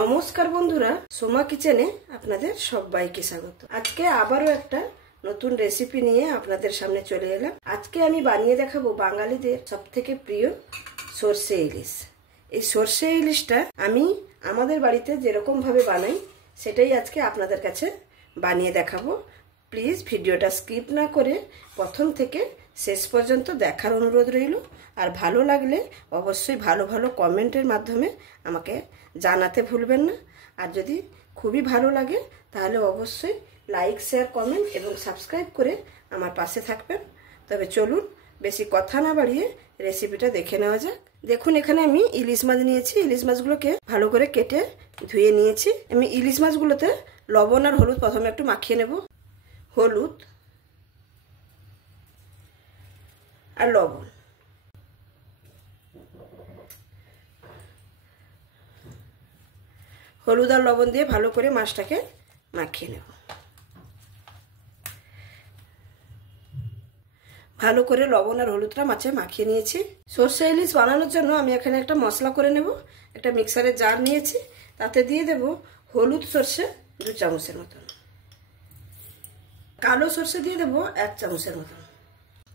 নমস্কার বন্ধুরা, সোমা কিচেনে আপনাদের সবাইকে স্বাগত। আজকে আবারও একটা নতুন রেসিপি নিয়ে আপনাদের সামনে চলে এলাম। আজকে আমি বানিয়ে দেখাবো বাঙালিদের সবথেকে প্রিয় সরষে ইলিশ। এই সরষে ইলিশটা আমি আমাদের বাড়িতে যেরকম ভাবে বানাই সেটাই আজকে আপনাদের কাছে বানিয়ে দেখাবো। প্লিজ ভিডিওটা স্কিপ না করে প্রথম থেকে শেষ পর্যন্ত দেখার অনুরোধ রইল। আর ভালো লাগলে অবশ্যই ভালো ভালো কমেন্টের মাধ্যমে আমাকে জানাতে ভুলবেন না। আর যদি খুবই ভালো লাগে তাহলে অবশ্যই লাইক, শেয়ার, কমেন্ট এবং সাবস্ক্রাইব করে আমার পাশে থাকবেন। তবে চলুন বেশি কথা না বাড়িয়ে রেসিপিটা দেখে নেওয়া যাক। দেখুন, এখানে আমি ইলিশ মাছ নিয়েছি। ইলিশ মাছগুলোকে ভালো করে কেটে ধুয়ে নিয়েছি। আমি ইলিশ মাছগুলোতে লবণ আর হলুদ প্রথমে একটু মাখিয়ে নেব। হলুদ আর লবণ, হলুদ আর লবণ দিয়ে ভালো করে মাছটাকে মাখিয়ে নেব। ভালো করে লবণ আর হলুদটা মাছে মাখিয়ে নিয়েছি। সরষে ইলিশ বানানোর জন্য আমি এখানে একটা মশলা করে নেব। একটা মিক্সারের জার নিয়েছি, তাতে দিয়ে দেব হলুদ সরষে 2 চামচের মতন, কালো সরষে দিয়ে দেব 1 চামচের মতন,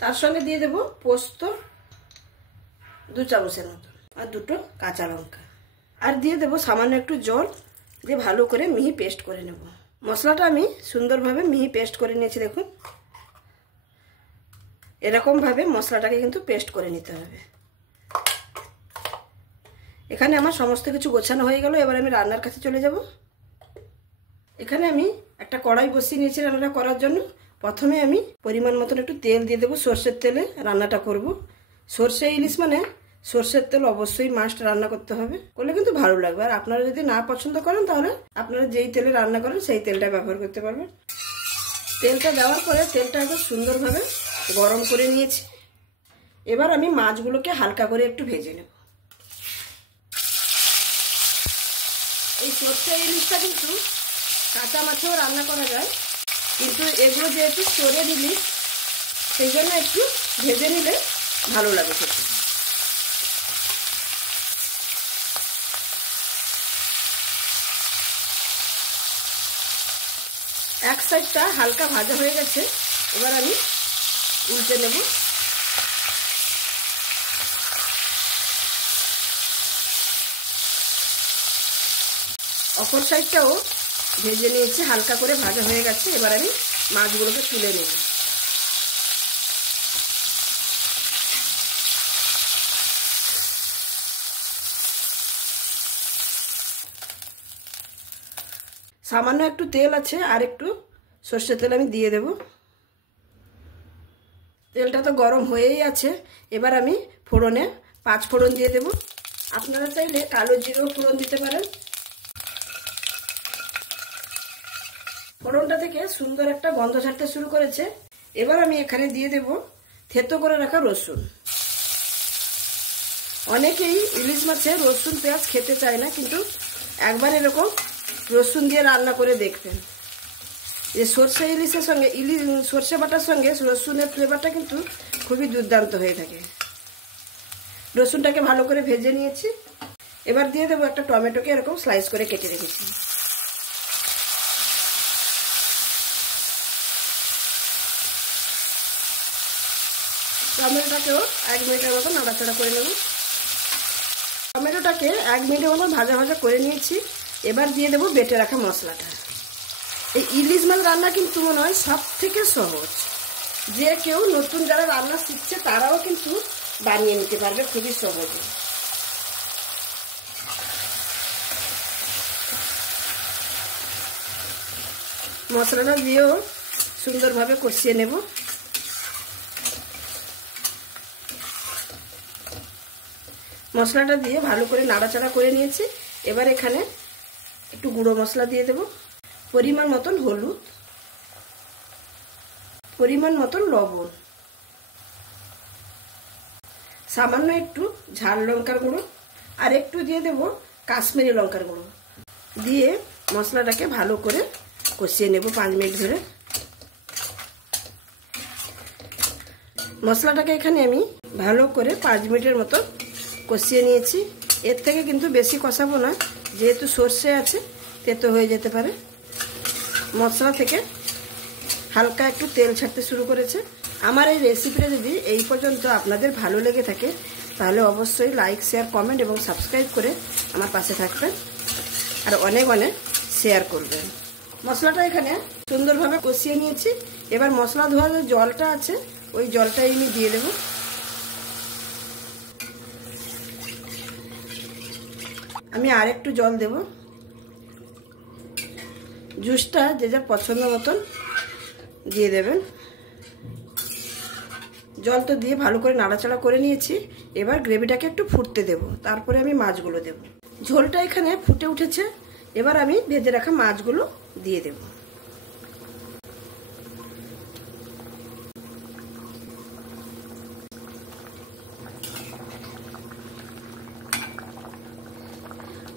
তার সঙ্গে দিয়ে দেব পোস্ত 2 চামচের মতন আর 2টো কাঁচা লঙ্কা, আর দিয়ে দেব সামান্য একটু জল দিয়ে ভালো করে মিহি পেস্ট করে নেব। মশলাটা আমি সুন্দরভাবে মিহি পেস্ট করে নিয়েছি। দেখুন, এরকম ভাবে মশলাটাকে কিন্তু পেস্ট করে নিতে হবে। এখানে আমার সমস্ত কিছু গোছানো হয়ে গেল। এবার আমি রান্নার কাছে চলে যাব। এখানে আমি একটা কড়াই বসিয়ে নিয়েছি রান্নাটা করার জন্য। প্রথমে আমি পরিমাণ মতন একটু তেল দিয়ে দেবো। সর্ষের তেলে রান্নাটা করব। সর্ষে ইলিশ মানে সর্ষের তেল অবশ্যই মাস্ট রান্না করতে হবে, করলে কিন্তু ভালো লাগবে। আর আপনারা যদি না পছন্দ করেন তাহলে আপনারা যেই তেলে রান্না করেন সেই তেলটা ব্যবহার করতে পারবেন। তেলটা দেওয়ার পরে তেলটা একদম সুন্দরভাবে গরম করে নিয়েছি। এবার আমি মাছগুলোকে হালকা করে একটু ভেজে নেব। এই সর্ষে ইলিশটা কিন্তু কাঁচা মাছেও রান্না করা যায়, কিন্তু এগুলো যেহেতু চড়ে ইলিশ সেই জন্য একটু ভেজে নিলে ভালো লাগে খেতে। এক সাইডটা হালকা ভাজা হয়ে গেছে, এবার আমি উল্টে নেব। অপর সাইডটাও ভেজে নিয়েছি, হালকা করে ভাজা হয়ে গেছে। এবার আমি মাছগুলোকে তুলে নেব। সামান্য একটু তেল আছে, আর একটু সর্ষের তেল আমি দিয়ে দেব। তেলটা তো গরম হয়েই আছে। এবার আমি ফোড়নে 5 ফোড়ন দিয়ে দেব। আপনারা চাইলে কালো জিরেও ফোড়ন দিতে পারেন। ফোড়নটা থেকে সুন্দর একটা গন্ধ ছাড়তে শুরু করেছে। এবার আমি এখানে দিয়ে দেব থেতো করে রাখা রসুন। অনেকেই ইলিশ মাছে রসুন পেঁয়াজ খেতে চায় না, কিন্তু একবার এরকম রসুন দিয়ে রান্না করে দেখবেন। এই সর্ষে ইলিশের সঙ্গে সর্ষে বাটার সঙ্গে রসুনের ফ্লেভারটা কিন্তু খুবই দুর্দান্ত হয়ে থাকে। রসুনটাকে ভালো করে ভেজে নিয়েছি। এবার দিয়ে দেবো একটা টমেটোকে এরকম স্লাইস করে কেটে রেখেছি। টমেটোটাকেও 1 মিনিটের মতো নাড়াচাড়া করে নেব। টমেটোটাকে 1 মিনিটের মতো ভাজা ভাজা করে নিয়েছি। এবার দিয়ে দেবো বেটে রাখা মশলাটা। এই ইলিশ মাছ রান্না কিন্তু মনে হয় সব থেকে সহজ। যে কেউ নতুন যারা রান্না শিখছে তারাও কিন্তু বানিয়ে নিতে পারবে খুবই সহজে। মশলাটা দিয়েও সুন্দরভাবে কষিয়ে নেব। মশলাটা দিয়ে ভালো করে নাড়াচাড়া করে নিয়েছি। এবার এখানে একটু গুঁড়ো মশলা দিয়ে দেব, পরিমাণ মতন হলুদ, পরিমাণ মতন লবণ, সামান্য একটু ঝাল লঙ্কার গুঁড়ো, আর একটু দিয়ে দেব কাশ্মীরি লঙ্কার গুঁড়ো দিয়ে মশলাটাকে ভালো করে কষিয়ে নেব 5 মিনিট ধরে। মশলাটাকে এখানে আমি ভালো করে 5 মিনিটের মতো কষিয়ে নিয়েছি। এর থেকে কিন্তু বেশি কষাবো না, যেহেতু সর্ষে আছে তেতো হয়ে যেতে পারে। মশলা থেকে হালকা একটু তেল ছাড়তে শুরু করেছে। আমার এই রেসিপিটা যদি এই পর্যন্ত আপনাদের ভালো লেগে থাকে তাহলে অবশ্যই লাইক, শেয়ার, কমেন্ট এবং সাবস্ক্রাইব করে আমার পাশে থাকবেন আর অনেক অনেক শেয়ার করবেন। মশলাটা এখানে সুন্দরভাবে কষিয়ে নিয়েছি। এবার মশলা ধোয়ার যে জলটা আছে ওই জলটাই আমি দিয়ে দেব। আমি আর একটু জল দেব। জুসটা যে যা পছন্দ মতন দিয়ে দেবেন। জল তো দিয়ে ভালো করে নাড়াচাড়া করে নিয়েছি। এবার গ্রেভিটাকে একটু ফুটতে দেব, তারপরে আমি মাছগুলো দেব। ঝোলটা এখানে ফুটে উঠেছে। এবার আমি ভেজে রাখা মাছগুলো দিয়ে দেব।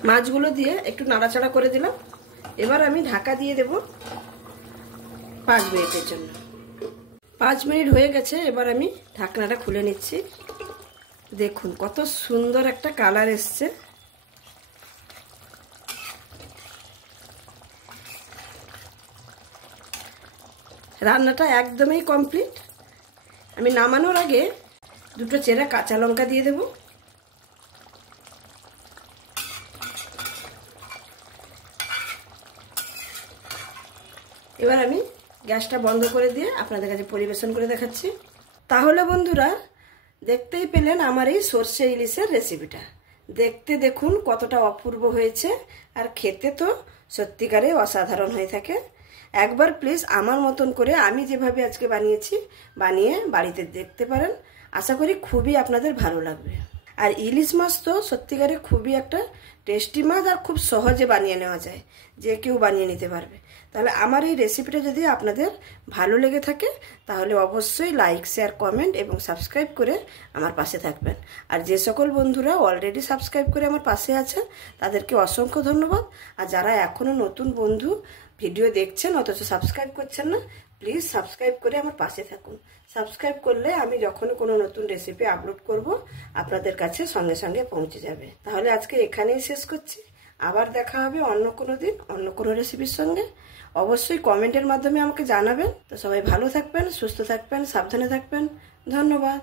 মাছগুলো দিয়ে একটু নাড়াচাড়া করে দিলাম। এবার আমি ঢাকা দিয়ে দেব 5 মিনিটের জন্য। 5 মিনিট হয়ে গেছে। এবার আমি ঢাকনাটা খুলে নিচ্ছি। দেখুন কত সুন্দর একটা কালার এসছে। রান্নাটা একদমই কমপ্লিট। আমি নামানোর আগে 2টো চেরা কাঁচা লঙ্কা দিয়ে দেব। এবার আমি গ্যাসটা বন্ধ করে দিয়ে আপনাদের কাছে পরিবেশন করে দেখাচ্ছি। তাহলে বন্ধুরা দেখতেই পেলেন আমার এই সর্ষে ইলিশের রেসিপিটা। দেখতে দেখুন কতটা অপূর্ব হয়েছে, আর খেতে তো সত্যিকারে অসাধারণ হয়ে থাকে। একবার প্লিজ আমার মতন করে আমি যেভাবে আজকে বানিয়েছি বানিয়ে বাড়িতে দেখতে পারেন। আশা করি খুবই আপনাদের ভালো লাগবে। আর ইলিশ মাছ তো সত্যিকারে খুবই একটা টেস্টি মাছ, আর খুব সহজে বানিয়ে নেওয়া যায়, যে কেউ বানিয়ে নিতে পারবে। তাহলে আমার এই রেসিপিটা যদি আপনাদের ভালো লেগে থাকে তাহলে অবশ্যই লাইক, শেয়ার, কমেন্ট এবং সাবস্ক্রাইব করে আমার পাশে থাকবেন। আর যে সকল বন্ধুরা অলরেডি সাবস্ক্রাইব করে আমার পাশে আছেন তাদেরকে অসংখ্য ধন্যবাদ। আর যারা এখনও নতুন বন্ধু ভিডিও দেখছেন অথচ সাবস্ক্রাইব করছেন না, প্লিজ সাবস্ক্রাইব করে আমার পাশে থাকুন। সাবস্ক্রাইব করলে আমি যখন কোনো নতুন রেসিপি আপলোড করব আপনাদের কাছে সঙ্গে সঙ্গে পৌঁছে যাবে। তাহলে আজকে এখানেই শেষ করছি। আবার দেখা হবে অন্য কোনো দিন অন্য কোনো রেসিপির সঙ্গে। অবশ্যই কমেন্টের মাধ্যমে আমাকে জানাবেন। তো সবাই ভালো থাকবেন, সুস্থ থাকবেন, সাবধানে থাকবেন। ধন্যবাদ।